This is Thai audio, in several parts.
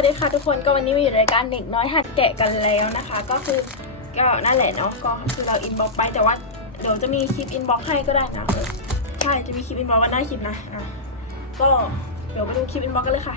สวัสดีค่ะทุกคนก็วันนี้มาอยู่รายการเด็กน้อยหัดแกะกันแล้วนะคะ ก็คือก็นั่นแหละเนาะก็คือเราอินบ็อกไปแต่ว่าเดี๋ยวจะมีคลิปอินบ็อกให้ก็ได้นะใช่จะมีคลิปอินบ็อกวันหน้าคลิปนะอะก็เดี๋ยวไปดูคลิปอินบ็อกกันเลยค่ะ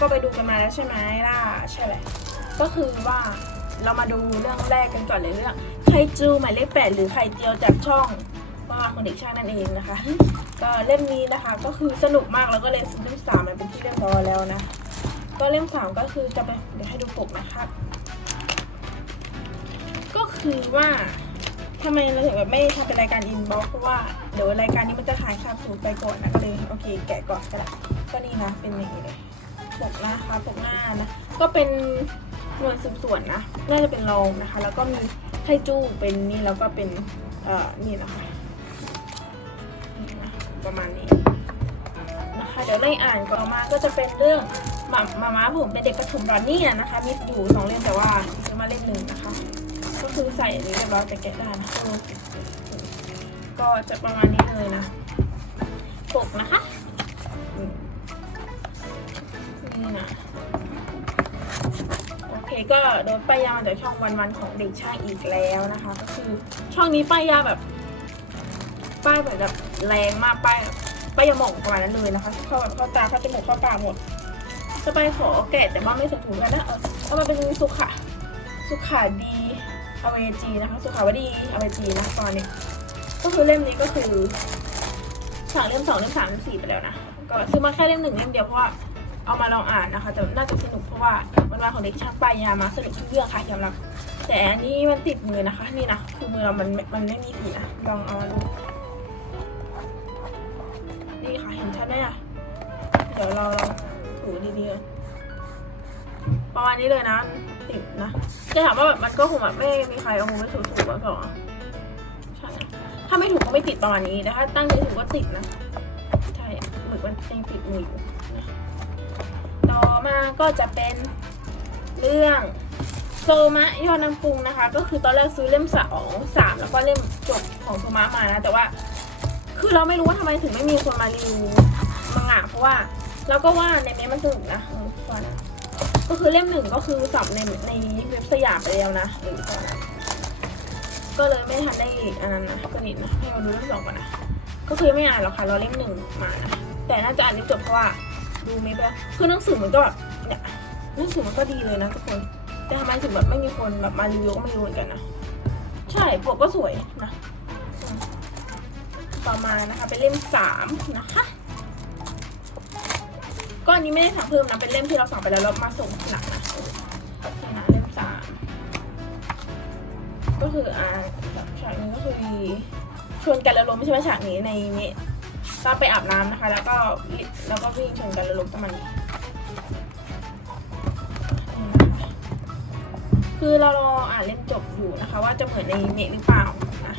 ก็ไปดูกันมาแล้วใช่ไหมล่ะใช่แหละก็คือว่าเรามาดูเรื่องแรกกันก่อนเลยเรื่องไข่จูหมายเลขแปดหรือไข่เจียวจากช่องว่าของเด็กช่างนั่นเองนะคะ ก็เล่มนี้นะคะก็คือสนุกมากแล้วก็เล่มเล่มสามมันเป็นที่เรียบร้อยแล้วนะ ก็เล่มสามก็คือจะไปเดี๋ยวให้ดูปกนะครับก็คือว่าทำไมเราถึงแบบไม่ทำเป็นรายการอินบ็อกเพราะว่าเดี๋ยวรายการนี้มันจะขายข้ามสูตรไปก่อนนะก็เลยโอเค แกะก่อนก็ได้ก็นี่นะเป็นอย่างนี้เลย ปกน้าค่ะปกหน้านะก็เป็นหน่วยสืบสวนนะน่าจะเป็นรองนะคะ แล้วก็มีไทจูเป็นนี่แล้วก็เป็นเอ่อนี่นะคะนี่นะประมาณนี้นะคะเดี๋ยวไล่อ่านก่อนต่อมาก็จะเป็นเรื่องมามาม้าผมเป็นเด็กประถมรันนี่นะคะมีอยู่สองเล่มแต่ว่าซื้อมาเล่มหนึ่งนะคะ ก็คือใส่อันเรียบร้อยแต่แกะได้นะก็จะประมาณนี้เลยนะปกนะคะ โอเคก็โดนป้ายยามาจากช่องวันวันของเด็กช่างอีกแล้วนะคะ ก็คือช่องนี้ป้ายยาแบบ ป้ายแบบแรงมากป้ายป้ายยาหม่องประมาณนั้นเลยนะคะเข้าแบบเข้าตาเข้าจมูกเข้าปากหมดจะไปขอแกะแต่ว่าไม่ใส่ถุงกันนะเออเอามาเป็นสุขาสุขาดีอเวจีนะคะสุขาวดีอเวจีนะตอนนี้ก็คือเล่มนี้ก็คือสั่งเล่มสองเล่มสามเล่มสี่ไปแล้วนะก็ซื้อมาแค่เล่มหนึ่งเล่มเดียวเพราะว่า เอามาลองอ่านนะคะ แต่น่าจะสนุกเพราะว่ามันมาของเด็กช่างป้ายยามาสนุกทุกเรื่องค่ะยอมรับแต่อันนี้มันติดมือนะคะ นี่นะคือมือเรามันมันไม่มีสีนะลองเอามาดูนี่ค่ะเห็นชัดไหมอะเดี๋ยวเราลองถูดีๆประมาณนี้เลยนะติดนะจะถามว่าแบบมันก็คงแบบไม่มีใครเอามือไปถูๆแบบหรอกใช่ถ้าไม่ถูกก็ไม่ติดประมาณนี้แต่ถ้าตั้งใจถูกก็ติดนะใช่หมึกมันยังติดมืออยู่นะ ก็จะเป็นเรื่องโซมะยอดน้ำปรุงนะคะ ก็คือตอนแรกซื้อเล่มสองสามแล้วก็เล่มจบของโซมะมานะ แต่ว่า คือเราไม่รู้ว่าทำไมถึงไม่มีคนมารีวิวมังงะเพราะว่าเราก็ว่าในนี้มันสนุกนะก่อนนะก็คือเล่มหนึ่งก็คือสับในในเว็บสยามไปแล้วนะหรือก่อนนะก็เลยไม่ทันได้อันนั้นนะก็นิดนะให้เราดูเล่มสองก่อนนะก็คือไม่อ่านหรอกค่ะเราเล่มหนึ่งมานะแต่น่าจะอ่านเล่มจบเพราะว่า ดูไหมแบบคือหนังสือมันก็แบบเนี่ยหนังสือมันก็ดีเลยนะทุกคน แต่ทำไมถึงแบบไม่มีคนแบบมารีวิวก็ไม่รู้เหมือนกันนะ ใช่ปกก็สวยนะ ต่อมานะคะเป็นเล่มสามนะคะก็อันนี้ไม่ได้สั่งเพิ่มนะเป็นเล่มที่เราสั่งไปแล้วเรามาส่งหลังนะนะเล่มสามก็คืออ่าฉากนี้ก็คือชวนกันระลมไม่ใช่ไหมฉากนี้ในนี้ ก็ไปอาบน้ำนะคะ แล้วก็แล้วก็วิ่งชนกันแล้วล้มประมาณนี้คือเรารออ่านเล่มจบอยู่นะคะ ว่าจะเหมือนในเมะหรือเปล่านะ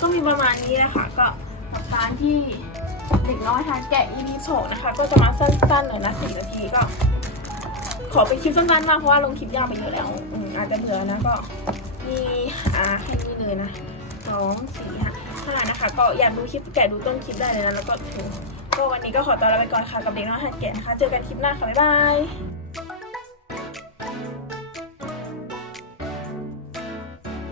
ก็มีประมาณนี้นะคะ ก็การที่เด็กน้อยทานแกะ EP โฉนะคะ ก็จะมาสั้นๆหน่อยนะสี่นาทีก็ ขอเป็นคลิปสั้นๆมากเพราะว่าลงคลิปยาวไปเยอะแล้วออาจจะเบื่อนะก็มีอ่าแค่นี้เลยนะสองสี่ห้า พลานะคะ ก็อยากดูคลิปแกะดูต้นคลิปได้เลยนะแล้วก็ถึงก็วันนี้ก็ขอตัวลาไปก่อนค่ะกับเด็กน้อยหัดแกะนะคะเจอกันคลิปหน้าค่ะบ๊ายบาย